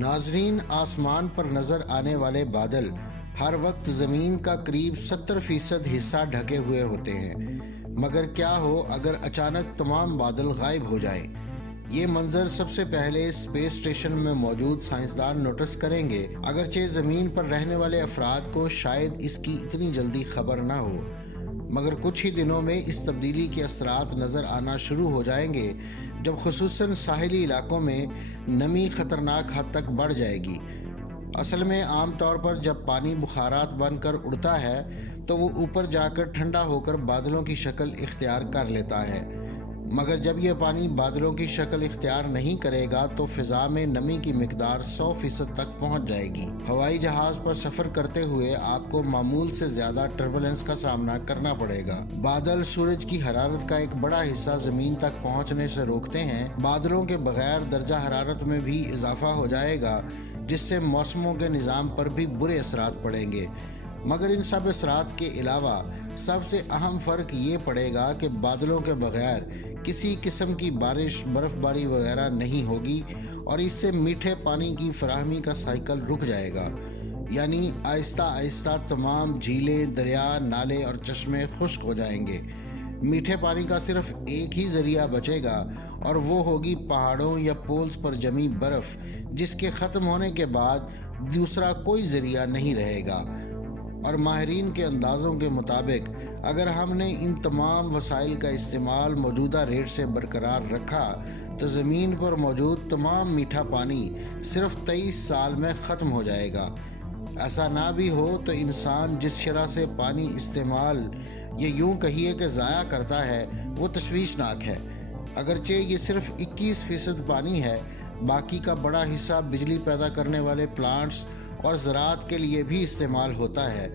ناظرین، آسمان پر نظر آنے والے بادل ہر وقت زمین کا قریب 70% حصہ ڈھکے ہوئے ہوتے ہیں، مگر کیا ہو اگر اچانک تمام بادل غائب ہو جائیں؟ یہ منظر سب سے پہلے اسپیس اسٹیشن میں موجود سائنسدان نوٹس کریں گے، اگرچہ زمین پر رہنے والے افراد کو شاید اس کی اتنی جلدی خبر نہ ہو، مگر کچھ ہی دنوں میں اس تبدیلی کے اثرات نظر آنا شروع ہو جائیں گے، جب خصوصاً ساحلی علاقوں میں نمی خطرناک حد تک بڑھ جائے گی۔ اصل میں عام طور پر جب پانی بخارات بن کر اڑتا ہے تو وہ اوپر جا کر ٹھنڈا ہو کر بادلوں کی شکل اختیار کر لیتا ہے، مگر جب یہ پانی بادلوں کی شکل اختیار نہیں کرے گا تو فضا میں نمی کی مقدار 100% تک پہنچ جائے گی۔ ہوائی جہاز پر سفر کرتے ہوئے آپ کو معمول سے زیادہ ٹربولنس کا سامنا کرنا پڑے گا۔ بادل سورج کی حرارت کا ایک بڑا حصہ زمین تک پہنچنے سے روکتے ہیں۔ بادلوں کے بغیر درجہ حرارت میں بھی اضافہ ہو جائے گا، جس سے موسموں کے نظام پر بھی برے اثرات پڑیں گے، مگر ان سب اثرات کے علاوہ سب سے اہم فرق یہ پڑے گا کہ بادلوں کے بغیر کسی قسم کی بارش، برف باری وغیرہ نہیں ہوگی، اور اس سے میٹھے پانی کی فراہمی کا سائیکل رک جائے گا، یعنی آہستہ آہستہ تمام جھیلیں، دریا، نالے اور چشمے خشک ہو جائیں گے۔ میٹھے پانی کا صرف ایک ہی ذریعہ بچے گا، اور وہ ہوگی پہاڑوں یا پولز پر جمی برف، جس کے ختم ہونے کے بعد دوسرا کوئی ذریعہ نہیں رہے گا۔ اور ماہرین کے اندازوں کے مطابق اگر ہم نے ان تمام وسائل کا استعمال موجودہ ریٹ سے برقرار رکھا تو زمین پر موجود تمام میٹھا پانی صرف 23 سال میں ختم ہو جائے گا۔ ایسا نہ بھی ہو تو انسان جس شرح سے پانی استعمال یا یوں کہیے کہ ضائع کرتا ہے وہ تشویشناک ہے۔ اگرچہ یہ صرف 21% پانی ہے، باقی کا بڑا حصہ بجلی پیدا کرنے والے پلانٹس اور زراعت کے لیے بھی استعمال ہوتا ہے۔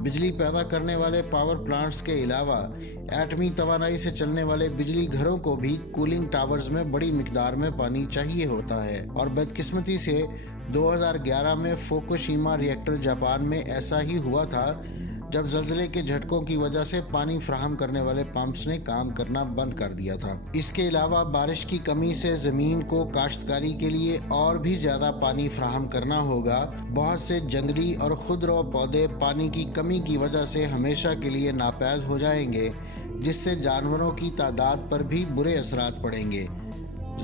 بجلی پیدا کرنے والے پاور پلانٹس کے علاوہ ایٹمی توانائی سے چلنے والے بجلی گھروں کو بھی کولنگ ٹاورز میں بڑی مقدار میں پانی چاہیے ہوتا ہے، اور بدقسمتی سے 2011 میں فوکوشیما ری ایکٹر جاپان میں ایسا ہی ہوا تھا، جب زلزلے کے جھٹکوں کی وجہ سے پانی فراہم کرنے والے پمپس نے کام کرنا بند کر دیا تھا۔ اس کے علاوہ بارش کی کمی سے زمین کو کاشتکاری کے لیے اور بھی زیادہ پانی فراہم کرنا ہوگا۔ بہت سے جنگلی اور خودرو پودے پانی کی کمی کی وجہ سے ہمیشہ کے لیے ناپید ہو جائیں گے، جس سے جانوروں کی تعداد پر بھی برے اثرات پڑیں گے۔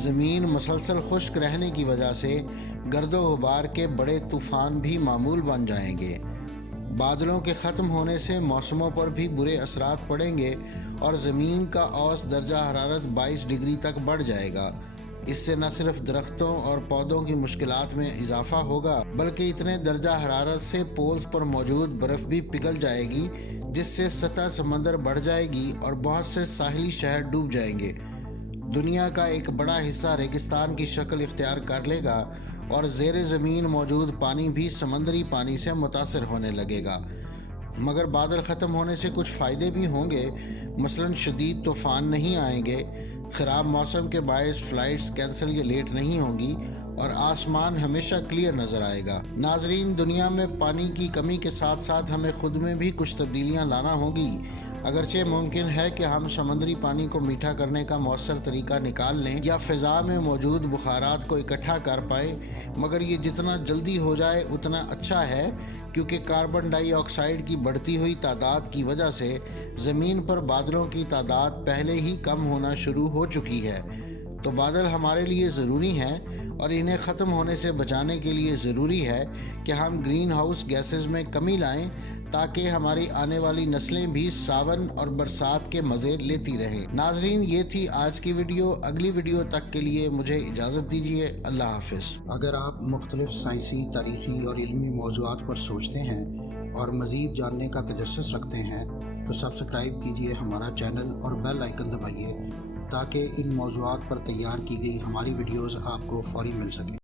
زمین مسلسل خشک رہنے کی وجہ سے گرد و غبار کے بڑے طوفان بھی معمول بن جائیں گے۔ بادلوں کے ختم ہونے سے موسموں پر بھی برے اثرات پڑیں گے، اور زمین کا اوسط درجہ حرارت 22 ڈگری تک بڑھ جائے گا۔ اس سے نہ صرف درختوں اور پودوں کی مشکلات میں اضافہ ہوگا، بلکہ اتنے درجہ حرارت سے پولز پر موجود برف بھی پگھل جائے گی، جس سے سطح سمندر بڑھ جائے گی اور بہت سے ساحلی شہر ڈوب جائیں گے۔ دنیا کا ایک بڑا حصہ ریگستان کی شکل اختیار کر لے گا، اور زیر زمین موجود پانی بھی سمندری پانی سے متاثر ہونے لگے گا۔ مگر بادل ختم ہونے سے کچھ فائدے بھی ہوں گے، مثلاً شدید طوفان نہیں آئیں گے، خراب موسم کے باعث فلائٹس کینسل یا لیٹ نہیں ہوں گی، اور آسمان ہمیشہ کلیئر نظر آئے گا۔ ناظرین، دنیا میں پانی کی کمی کے ساتھ ساتھ ہمیں خود میں بھی کچھ تبدیلیاں لانا ہوگی۔ اگرچہ ممکن ہے کہ ہم سمندری پانی کو میٹھا کرنے کا مؤثر طریقہ نکال لیں یا فضا میں موجود بخارات کو اکٹھا کر پائیں، مگر یہ جتنا جلدی ہو جائے اتنا اچھا ہے، کیونکہ کاربن ڈائی آکسائیڈ کی بڑھتی ہوئی تعداد کی وجہ سے زمین پر بادلوں کی تعداد پہلے ہی کم ہونا شروع ہو چکی ہے۔ تو بادل ہمارے لیے ضروری ہیں، اور انہیں ختم ہونے سے بچانے کے لیے ضروری ہے کہ ہم گرین ہاؤس گیسز میں کمی لائیں، تاکہ ہماری آنے والی نسلیں بھی ساون اور برسات کے مزے لیتی رہیں۔ ناظرین، یہ تھی آج کی ویڈیو۔ اگلی ویڈیو تک کے لیے مجھے اجازت دیجیے۔ اللہ حافظ۔ اگر آپ مختلف سائنسی، تاریخی اور علمی موضوعات پر سوچتے ہیں اور مزید جاننے کا تجسس رکھتے ہیں تو سبسکرائب کیجیے ہمارا چینل اور بیل آئیکن دبائیے، تاکہ ان موضوعات پر تیار کی گئی ہماری ویڈیوز آپ کو فوری مل سکیں۔